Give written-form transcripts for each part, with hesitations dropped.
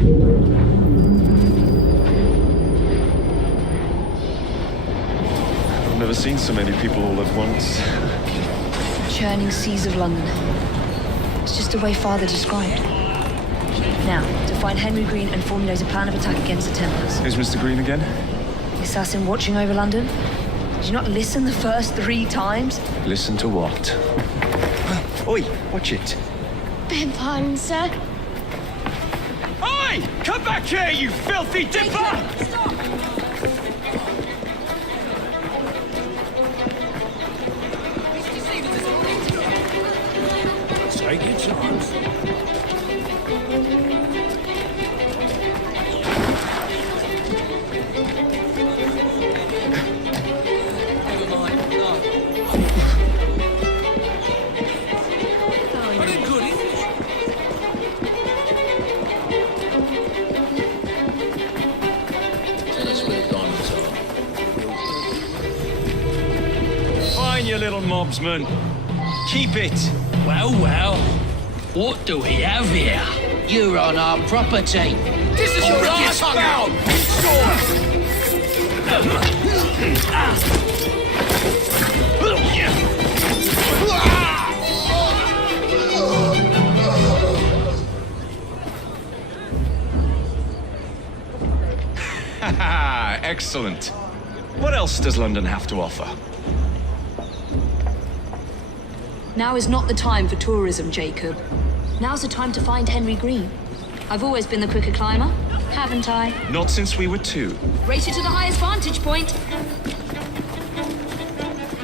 I've never seen so many people all at once. Churning seas of London. It's just the way Father described. Now, to find Henry Green and formulate a plan of attack against the Templars. Who's Mr. Green again? The assassin watching over London? Did you not listen the first 3 times? Listen to what? Oi, watch it. Beg pardon, sir. Oi! Come back here, you filthy dipper! Stop! Take your chance. Fine, you little mobsman. Keep it. Well, well. What do we have here? You're on our property. This is your last bout! Excellent. What else does London have to offer? Now is not the time for tourism, Jacob. Now's the time to find Henry Green. I've always been the quicker climber, haven't I? Not since we were 2. Race you to the highest vantage point.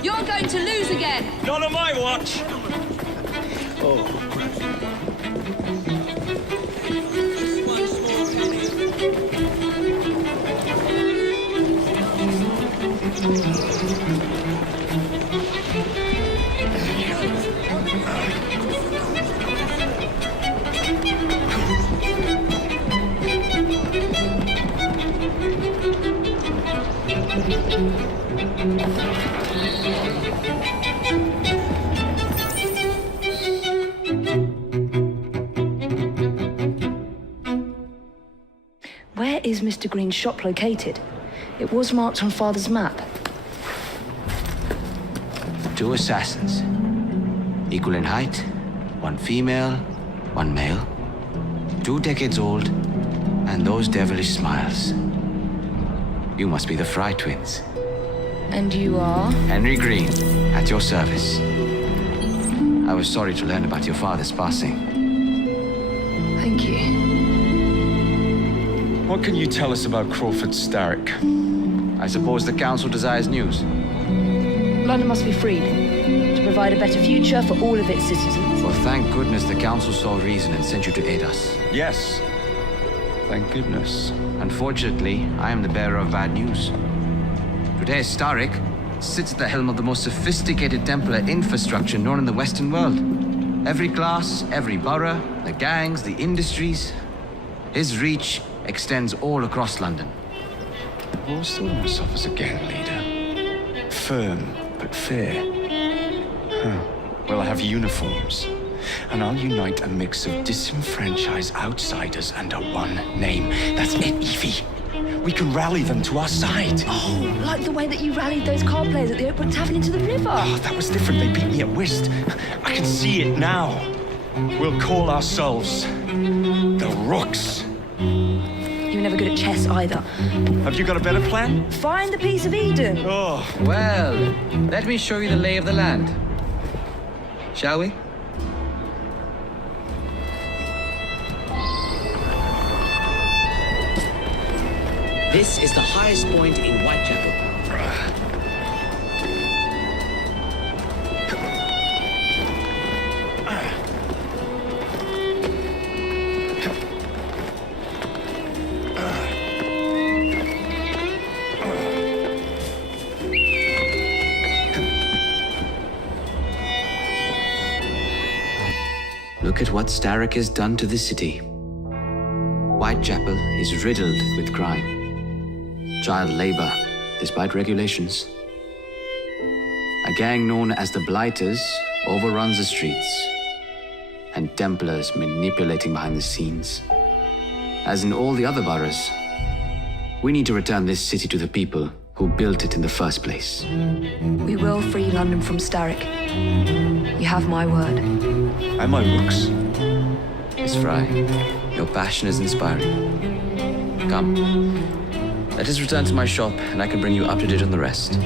You're going to lose again. Not on my watch. Where is Mr. Green's shop located? It was marked on Father's map. 2 assassins. Equal in height, 1 female, 1 male. 2 decades old, and those devilish smiles. You must be the Frye twins. And you are? Henry Green, at your service. I was sorry to learn about your father's passing. Thank you. What can you tell us about Crawford Starrick? I suppose the council desires news. London must be freed to provide a better future for all of its citizens. Well, thank goodness the council saw reason and sent you to aid us. Yes. Thank goodness. Unfortunately, I am the bearer of bad news. Today, Starrick sits at the helm of the most sophisticated Templar infrastructure known in the Western world. Every class, every borough, the gangs, the industries. His reach extends all across London. I've always thought of myself as a gang leader. Firm, but fair. Well, I have uniforms. And I'll unite a mix of disenfranchised outsiders under one name. That's it, Evie. We can rally them to our side. Oh, like the way that you rallied those card players at the Open Tavern into the river. Oh, that was different. They beat me at whist. I can see it now. We'll call ourselves the Rooks. You were never good at chess either. Have you got a better plan? Find the piece of Eden. Oh, Well, let me show you the lay of the land. Shall we? This is the highest point in Whitechapel. Look at what Starrick has done to the city. Whitechapel is riddled with crime. Child labor, despite regulations. A gang known as the Blighters overruns the streets, and Templars manipulating behind the scenes. as in all the other boroughs. We need to return this city to the people who built it in the first place. We will free London from Starrick. You have my word. And my books. Miss Frye, your passion is inspiring. Come, let us return to my shop and I can bring you up to date on the rest.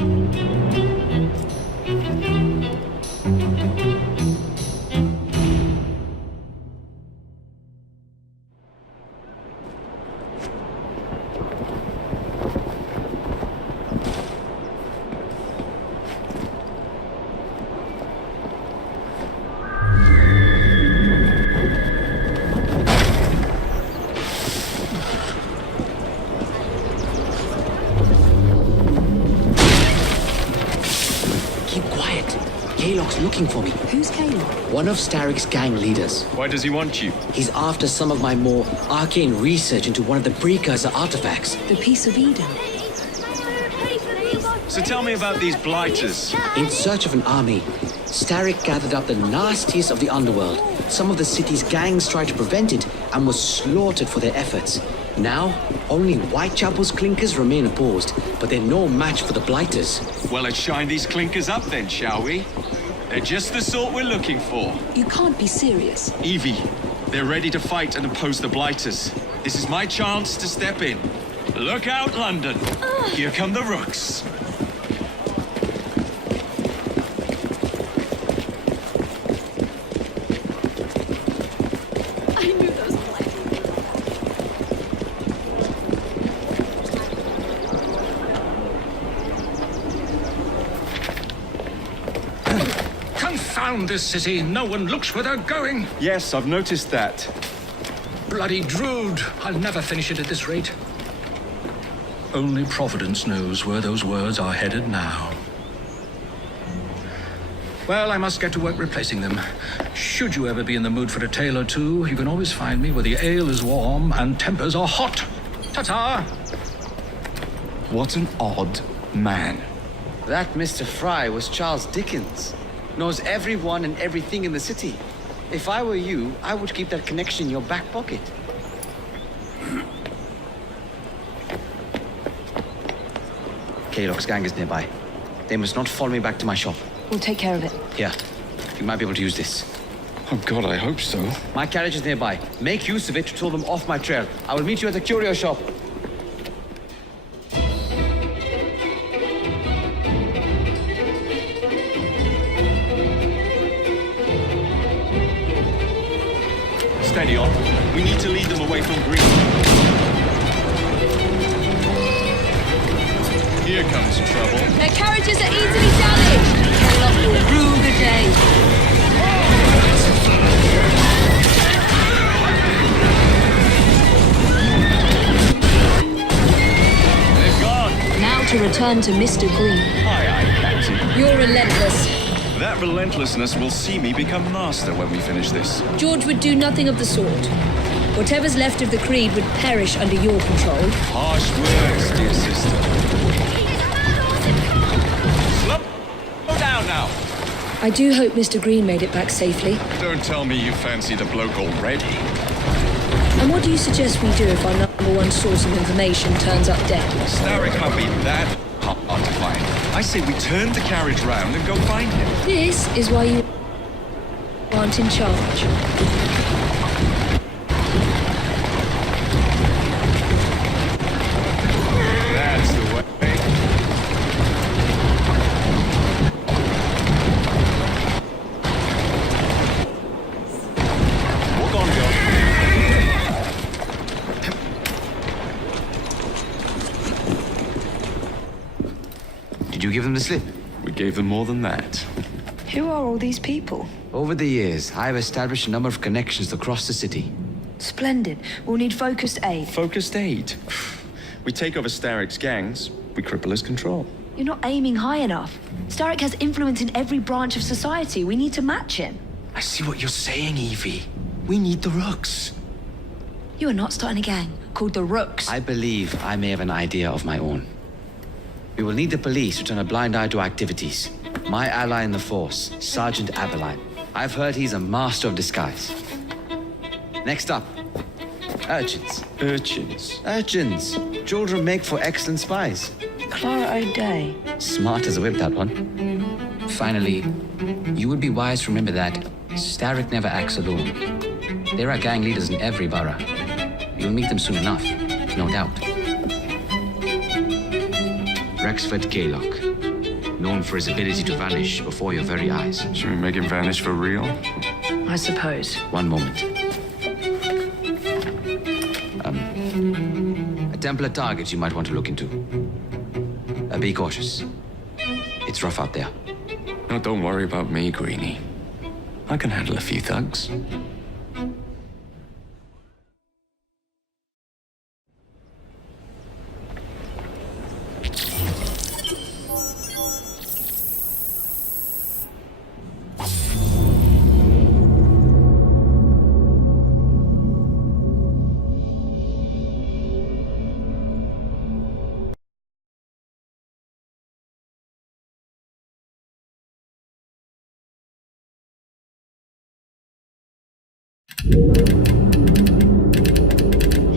Looking for me. Who's Caleb? One of Starrick's gang leaders. Why does he want you? He's after some of my more arcane research into one of the precursor artifacts. The Piece of Eden. So tell me about these blighters. In search of an army, Starrick gathered up the nastiest of the underworld. Some of the city's gangs tried to prevent it and were slaughtered for their efforts. Now, only Whitechapel's clinkers remain opposed, but they're no match for the blighters. Well, let's shine these clinkers up then, shall we? They're just the sort we're looking for. You can't be serious. Evie, they're ready to fight and oppose the blighters. This is my chance to step in. Look out, London. Here come the rooks. I knew those blighters. Confound this city. No one looks where they're going. Yes, I've noticed that. Bloody Drood. I'll never finish it at this rate. Only Providence knows where those words are headed now. Well, I must get to work replacing them. Should you ever be in the mood for a tale or two, you can always find me where the ale is warm and tempers are hot. Ta-ta! What an odd man. That Mr. Frye was Charles Dickens. Knows everyone and everything in the city. If I were you, I would keep that connection in your back pocket. Kaylock's gang is nearby. They must not follow me back to my shop. We'll take care of it. Here, you might be able to use this. Oh God, I hope so. My carriage is nearby. Make use of it to throw them off my trail. I will meet you at the curio shop. Steady on. We need to lead them away from green. Here comes trouble. Their carriages are easily damaged. Caleb will rue the day. They're gone. Now to return to Mr. Green. Aye, Patsy. You're relentless. That relentlessness will see me become master when we finish this. George would do nothing of the sort. Whatever's left of the Creed would perish under your control. Harsh words, dear sister. Slow down now. I do hope Mr. Green made it back safely. Don't tell me you fancy the bloke already. And what do you suggest we do if our number one source of information turns up dead? Starrick can't be that hard to find. I say we turn the carriage round and go find him. This is why you aren't in charge. That's the way. Walk on, girl. Did you give them the slip? We gave them more than that. Who are all these people? Over the years, I have established a number of connections across the city. Splendid. We'll need focused aid. Focused aid. We take over Starrick's gangs, we cripple his control. You're not aiming high enough. Starrick has influence in every branch of society. We need to match him. I see what you're saying, Evie. We need the rooks. You are not starting a gang called the Rooks. I believe I may have an idea of my own. We will need the police to turn a blind eye to activities. My ally in the force, Sergeant Aberline. I've heard he's a master of disguise. Next up, Urchins. Urchins. Urchins. Children make for excellent spies. Clara O'Day. Smart as a whip, that one. Finally, you would be wise to remember that Starrick never acts alone. There are gang leaders in every borough. You'll meet them soon enough, no doubt. Rexford Gaylock, known for his ability to vanish before your very eyes. Should we make him vanish for real? I suppose. One moment. A Templar target you might want to look into. Be cautious. It's rough out there. No, don't worry about me, Greenie. I can handle a few thugs.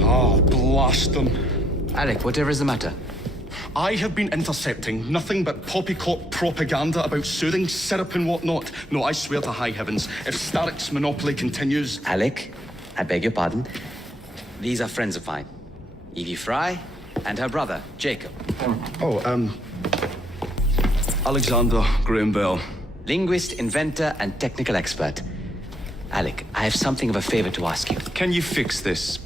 Oh, blast them. Alec, whatever is the matter? I have been intercepting nothing but poppycock propaganda about soothing syrup and whatnot. No, I swear to high heavens, if Starrick's monopoly continues... Alec, I beg your pardon. These are friends of mine. Evie Frye and her brother, Jacob. Alexander Graham Bell. Linguist, inventor, and technical expert. Alec, I have something of a favor to ask you. Can you fix this?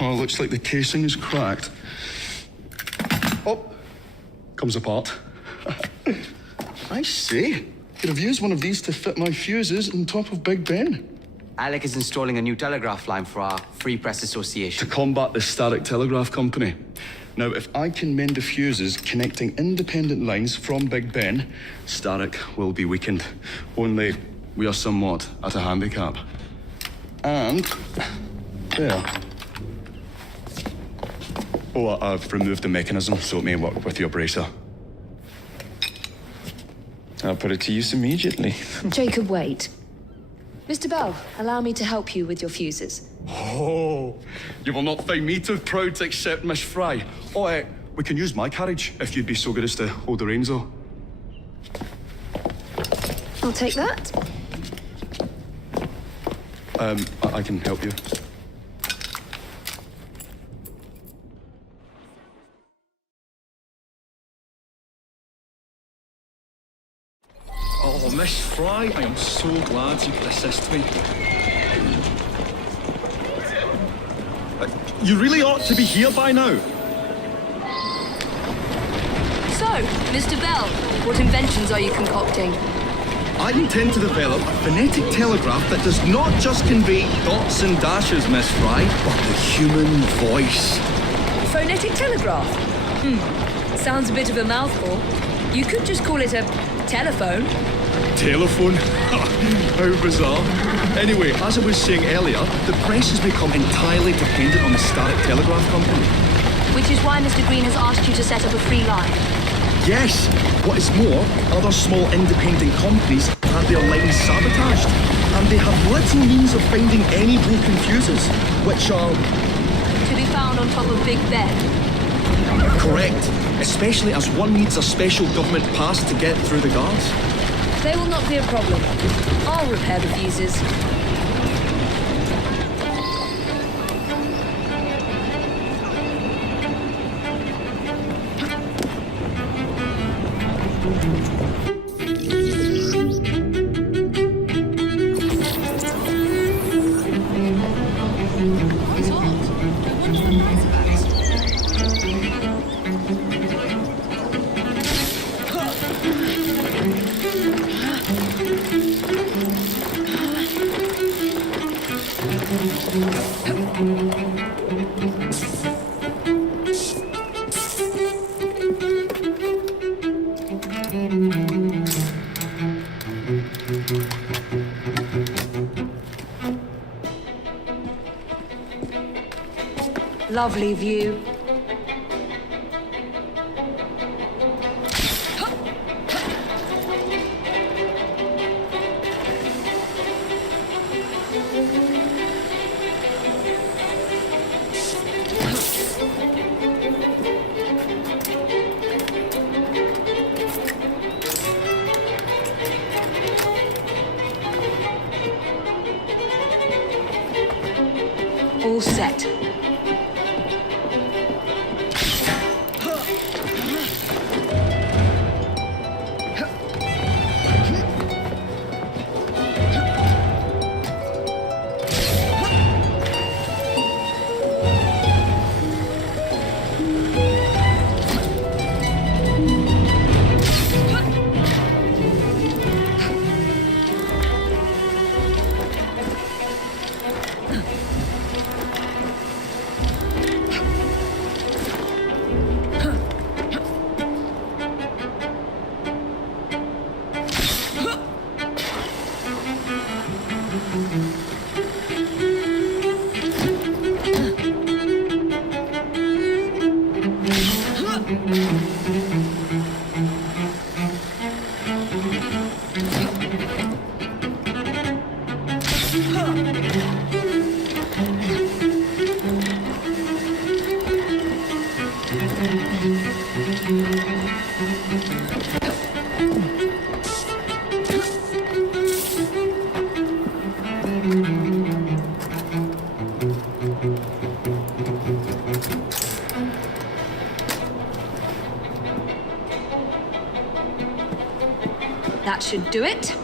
Oh, looks like the casing is cracked. Oh, comes apart. I see. Could have used one of these to fit my fuses on top of Big Ben. Alec is installing a new telegraph line for our Free Press To Association. combat the Starrick Telegraph Company. Now, if I can mend the fuses connecting independent lines from Big Ben, Starrick will be weakened. Only we are somewhat at a handicap. And there. Oh, I've removed the mechanism so it may work with your bracer. I'll put it to use immediately. Jacob, wait. Mr. Bell, allow me to help you with your fuses. Oh, you will not find me too proud to accept Miss Fry. Oh, we can use my carriage if you'd be so good as to hold the reins, though. I'll take that. I can help you. Oh, Miss Fry, I am so glad you could assist me. You really ought to be here by now. So, Mr. Bell, what inventions are you concocting? I intend to develop a phonetic telegraph that does not just convey dots and dashes, Miss Fry, but the human voice. Phonetic telegraph? Sounds a bit of a mouthful. You could just call it a telephone. Telephone? How bizarre. Anyway, as I was saying earlier, the press has become entirely dependent on the Starrick Telegraph Company. Which is why Mr. Green has asked you to set up a free line. Yes! What is more, other small independent companies have their lines sabotaged, and they have little means of finding any broken fuses, which are... To be found on top of Big Ben. correct, especially as one needs a special government pass to get through the guards. They will not be a problem. I'll repair the fuses. Lovely view. All set. That should do it.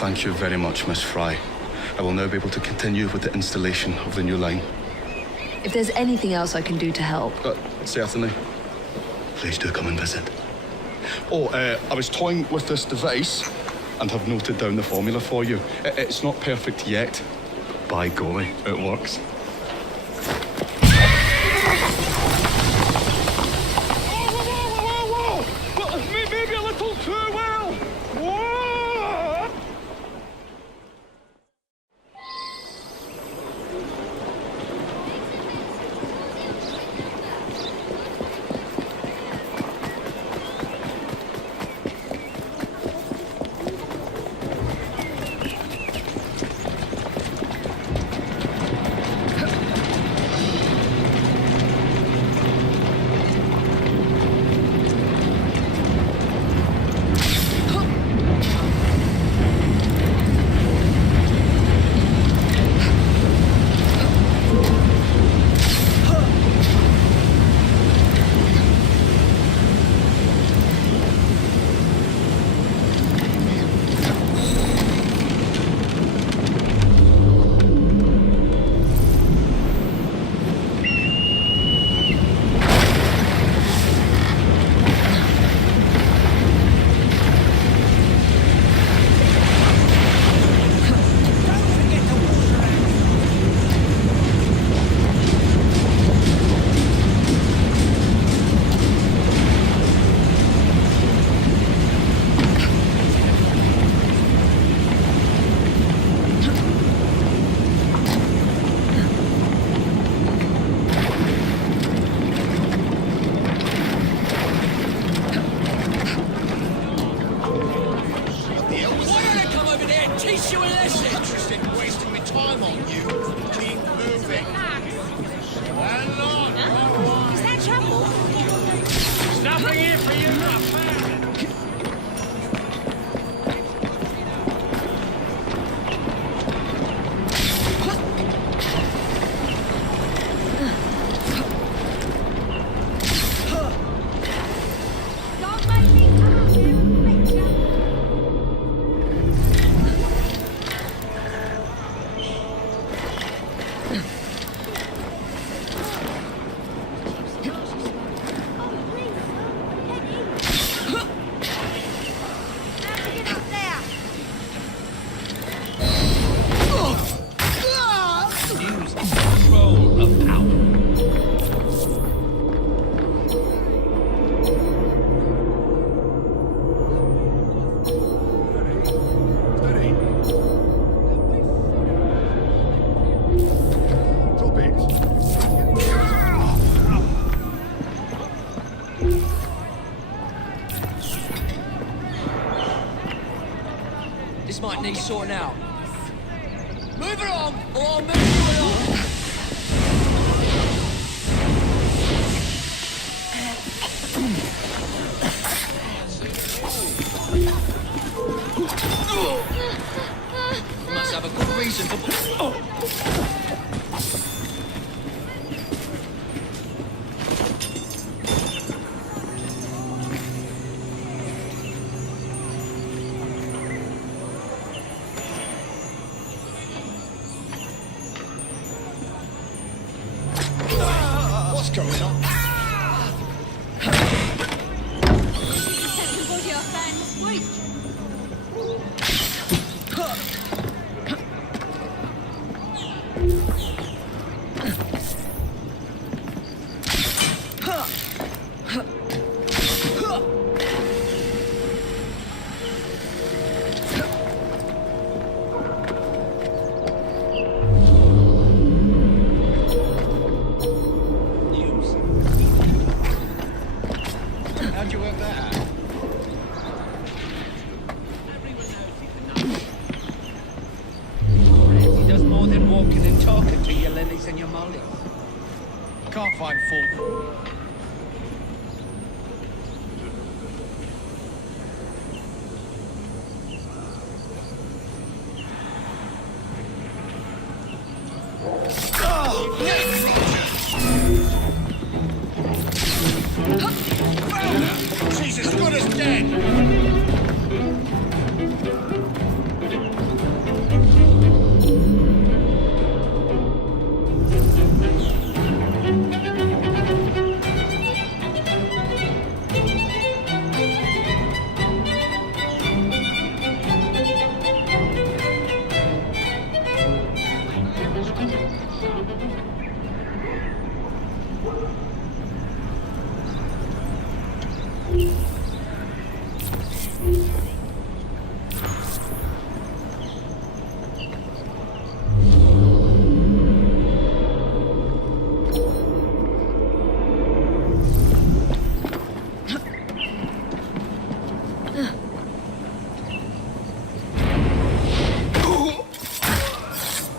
Thank you very much, Miss Frye. I will now be able to continue with the installation of the new line. If there's anything else I can do to help. Certainly. Please do come and visit. I was toying with this device and have noted down the formula for you. It's not perfect yet. By golly, it works. Whoa! Well, maybe a little too well. Whoa! This might need sorting out. Move along, or I'll move you along. You must have a good reason for... What's going on? Everybody off that squeak. How'd you work that out? He does more than walking and talking to your lilies and your mollies. Can't find fault. She's as good as dead.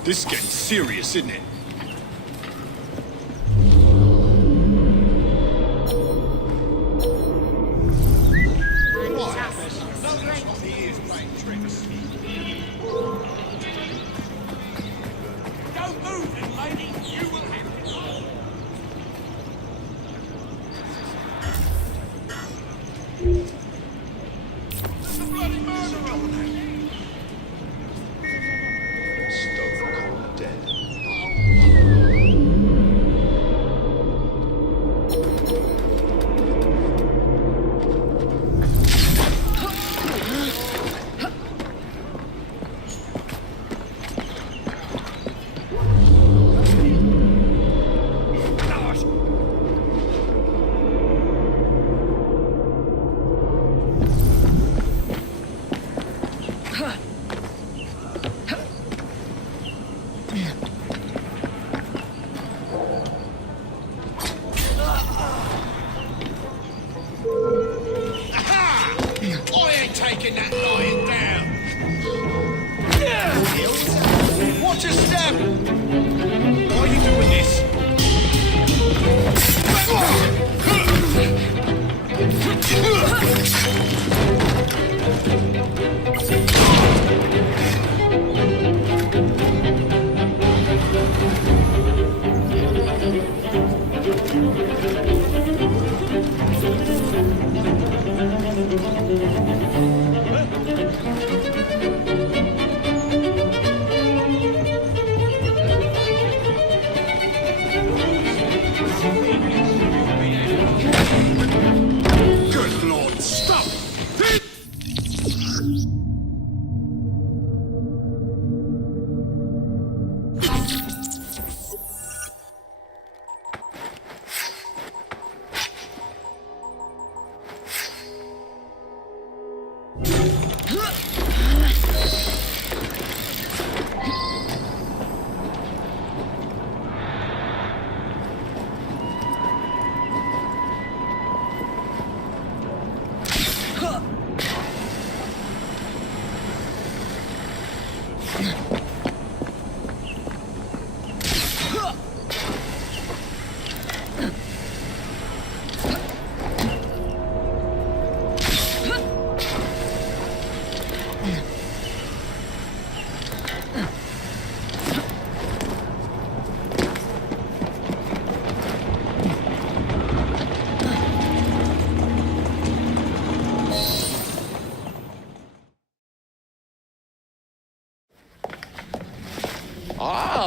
This is getting serious, isn't it? Don't move it, lady. You will have it. There's a bloody murderer on there. Taking that lion down. Watch your step. Why are you doing this?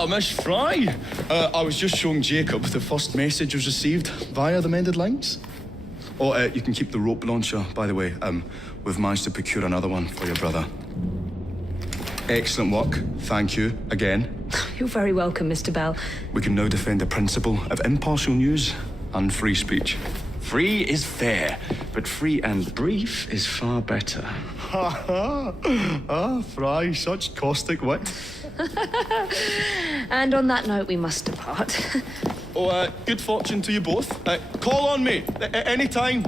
Ah, Miss Frye. I was just showing Jacob the first message was received via the mended lines. Oh, you can keep the rope launcher, by the way. We've managed to procure another one for your brother. Excellent work. Thank you again. You're very welcome, Mr. Bell. We can now defend the principle of impartial news and free speech. Free is fair, but free and brief is far better. Ha ha! Ah, Frye, such caustic wit. And on that note, we must depart. Oh, good fortune to you both. Call on me any time.